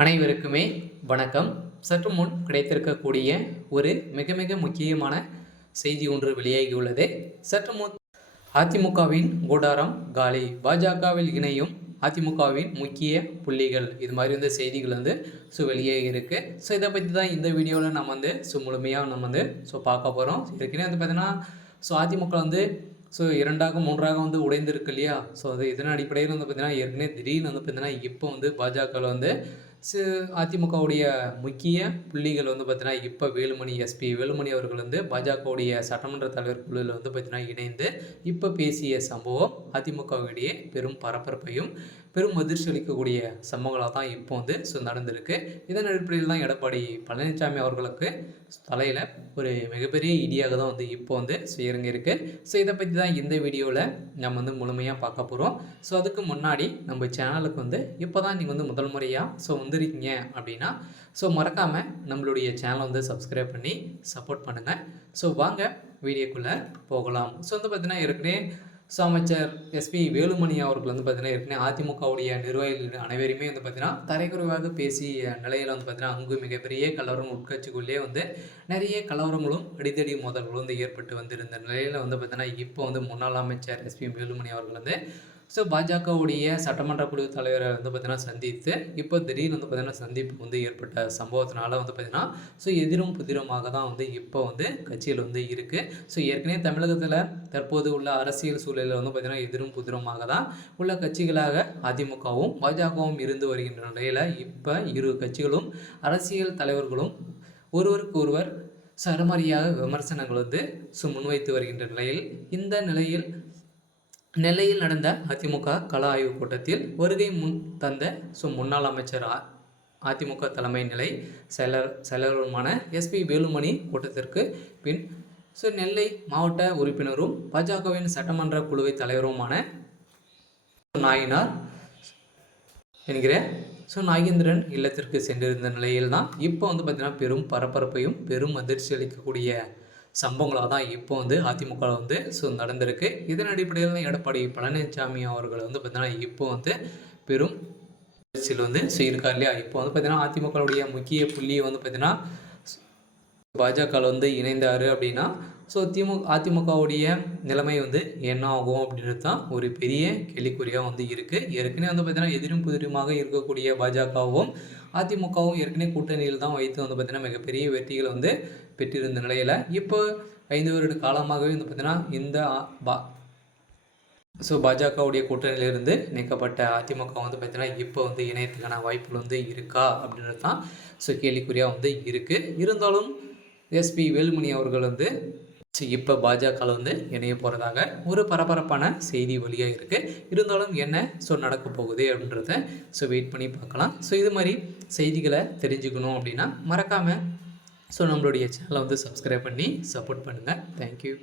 அனைவருக்குமே வணக்கம். சற்று முன் கிடைத்திருக்கக்கூடிய ஒரு மிக மிக முக்கியமான செய்தி ஒன்று வெளியாகியுள்ளது. சற்று முன் அதிமுகவின் கூடாரம் காலி, பாஜகவில் இணையும் அதிமுகவின் முக்கிய புள்ளிகள், இது மாதிரி வந்து செய்திகள் வந்து வெளியாகி இருக்கு. இதை பற்றி தான் இந்த வீடியோவில் நம்ம வந்து முழுமையாக நம்ம வந்து பார்க்க போகிறோம். ஏற்கனவே வந்து பார்த்தீங்கன்னா அதிமுக வந்து 2ஆக 3ஆக வந்து உடைந்திருக்கு இல்லையா? அது இதன் அடிப்படையில் வந்து பார்த்தீங்கன்னா ஏற்கனவே திடீர்னு வந்து பார்த்தீங்கன்னா இப்போ வந்து பாஜகவில் வந்து அதிமுகவுடைய முக்கிய புள்ளிகள் வந்து பார்த்தீங்கன்னா இப்போ வேலுமணி அவர்கள் வந்து பாஜகவுடைய சட்டமன்ற தலைவர் குழுவில் வந்து பார்த்தீங்கன்னா இணைந்து இப்போ பேசிய சம்பவம் அதிமுகவிடையே பெரும் பரபரப்பையும் பெரும் அதிர்ச்சி அளிக்கக்கூடிய சம்பவங்களாக தான் இப்போ வந்து நடந்திருக்கு. இதன் அடிப்படையில் தான் எடப்பாடி பழனிசாமி அவர்களுக்கு தலையில் ஒரு மிகப்பெரிய இடியாக தான் வந்து இப்போ வந்து இறங்கியிருக்கு. இதை பற்றி தான் இந்த வீடியோவில் நம்ம வந்து முழுமையாக பார்க்க போகிறோம். அதுக்கு முன்னாடி நம்ம சேனலுக்கு வந்து இப்போ தான் நீங்கள் வந்து முதல் முறையாக வந்திருக்கீங்க அப்படின்னா மறக்காமல் நம்மளுடைய சேனலை வந்து சப்ஸ்கிரைப் பண்ணி சப்போர்ட் பண்ணுங்கள். வாங்க வீடியோக்குள்ளே போகலாம். வந்து பார்த்தீங்கன்னா ஏற்கனவே அமைச்சர் எஸ்பி வேலுமணி அவர்கள் வந்து பார்த்தீங்கன்னா ஏற்கனவே அதிமுகவுடைய நிர்வாகிகள் அனைவருமே வந்து பார்த்தீங்கன்னா தரைக்குறைவாக பேசிய நிலையில் வந்து பார்த்தீங்கன்னா அங்கு மிகப்பெரிய கலவரம் உட்கட்சிக்குள்ளே வந்து நிறைய கலவரங்களும் அடித்தடி மோதல்களும் வந்து ஏற்பட்டு வந்திருந்த நிலையில் வந்து பார்த்தீங்கன்னா இப்போ வந்து முன்னாள் அமைச்சர் எஸ்பி வேலுமணி அவர்கள் வந்து பாஜகவுடைய சட்டமன்ற குழு தலைவரை வந்து பார்த்தீங்கன்னா சந்தித்து இப்போ திடீர்னு வந்து பார்த்தீங்கன்னா சந்திப்பு வந்து ஏற்பட்ட சம்பவத்தினால வந்து பார்த்தீங்கன்னா எதிரும் புதிரமாக தான் வந்து இப்போ வந்து கட்சியில் வந்து இருக்குது. ஏற்கனவே தமிழகத்தில் தற்போது உள்ள அரசியல் சூழலில் வந்து பார்த்தீங்கன்னா எதிரும் புதிரமாக தான் உள்ள கட்சிகளாக அதிமுகவும் பாஜகவும் இருந்து வருகின்ற நிலையில் இப்போ இரு கட்சிகளும் அரசியல் தலைவர்களும் ஒருவருக்கு ஒருவர் சரமாரியாக விமர்சனங்கள் வந்து முன்வைத்து வருகின்ற நிலையில் இந்த நிலையில் நெல்லையில் நடந்த அதிமுக கள ஆய்வுக் கூட்டத்தில் வருகை முன் தந்த முன்னாள் அமைச்சர் அதிமுக தலைமை நிலை செயலருமான எஸ்பி வேலுமணி கூட்டத்திற்கு பின் நெல்லை மாவட்ட உறுப்பினரும் பாஜகவின் சட்டமன்ற குழுவை தலைவருமான நாயினார் என்கிற நாகேந்திரன் இல்லத்திற்கு சென்றிருந்த நிலையில் தான் இப்போ வந்து பார்த்தீங்கன்னா பெரும் பரபரப்பையும் பெரும் அதிர்ச்சி அளிக்கக்கூடிய சம்பவங்களாக தான் இப்போ வந்து அதிமுக வந்து நடந்திருக்கு. இதன் அடிப்படையில் தான் எடப்பாடி பழனிசாமி அவர்கள் வந்து பார்த்தீங்கன்னா இப்போ வந்து பெரும் அதிர்ச்சியில் வந்து இருக்கார் இல்லையா? இப்போ வந்து பார்த்தீங்கன்னா அதிமுகவுடைய முக்கிய புள்ளியை வந்து பார்த்தீங்கன்னா பாஜக வந்து இணைந்தார் அப்படின்னா அதிமுகவுடைய நிலைமை வந்து என்ன ஆகும் அப்படின்றது தான் ஒரு பெரிய கேள்விக்குறியாக வந்து இருக்குது. ஏற்கனவே வந்து பார்த்தீங்கன்னா எதிரும் புதிருமாக இருக்கக்கூடிய பாஜகவும் அதிமுகவும் ஏற்கனவே கூட்டணியில் தான் வைத்து வந்து பார்த்தீங்கன்னா மிகப்பெரிய வெற்றிகளை வந்து பெற்றிருந்த நிலையில் இப்போ 5 வருட காலமாகவே வந்து பார்த்தீங்கன்னா இந்த பாஜகவுடைய கூட்டணியிலிருந்து நீக்கப்பட்ட அதிமுக வந்து பார்த்தீங்கன்னா இப்போ வந்து இணையத்துக்கான வாய்ப்புகள் வந்து இருக்கா அப்படின்றது தான் கேள்விக்குறியாக வந்து இருக்குது. இருந்தாலும் எஸ்பி வேலுமணி அவர்கள் வந்து இப்போ பாஜகவில் வந்து இணைய போகிறதாக ஒரு பரபரப்பான செய்தி வழியாக இருக்குது. இருந்தாலும் என்ன நடக்க போகுது அப்படின்றத வெயிட் பண்ணி பார்க்கலாம். இது மாதிரி செய்திகளை தெரிஞ்சுக்கணும் அப்படின்னா மறக்காமல் நம்மளுடைய சேனலை வந்து சப்ஸ்கிரைப் பண்ணி சப்போர்ட் பண்ணுங்கள். தேங்க்யூ.